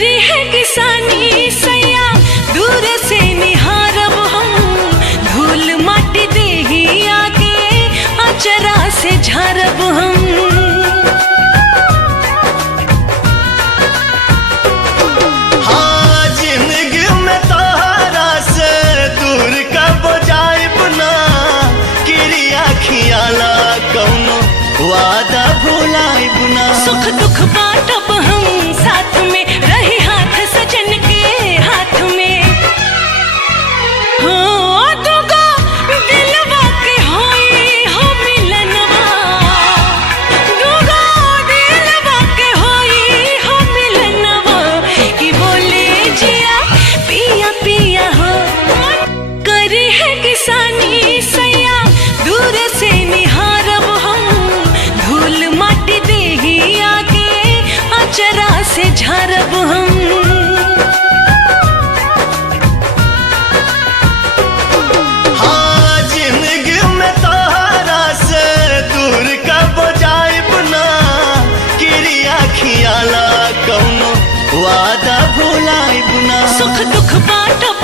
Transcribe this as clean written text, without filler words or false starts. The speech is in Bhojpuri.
करी है किसानी सैया दूर से निहारब हम, धूल माटी देही आगे अचरा से झारब हम। हाँ जिंदगी में तोहरा से दूर कब जाइब ना, क्रिया खियाला कौनो वादा भुलाइब ना। सुख दुख बांटब हम साथ में, रही हाथ सजन के हाथ में। हो दुगो दिलवा के होई हो मिलनवा, दुगो दिलवा के होई हो मिलनवा। कि बोले जिया पिया पिया हो, करी है किसानी सैया दूर से निहारब हम, धूल माटी देही आगे अचरा से झारब हम। हाँ जिंदगी में तोहरा से दूर कब जाइब ना, क्रिया खियाला कौनो वादा भुलाइब ना। सुख दुख बांटब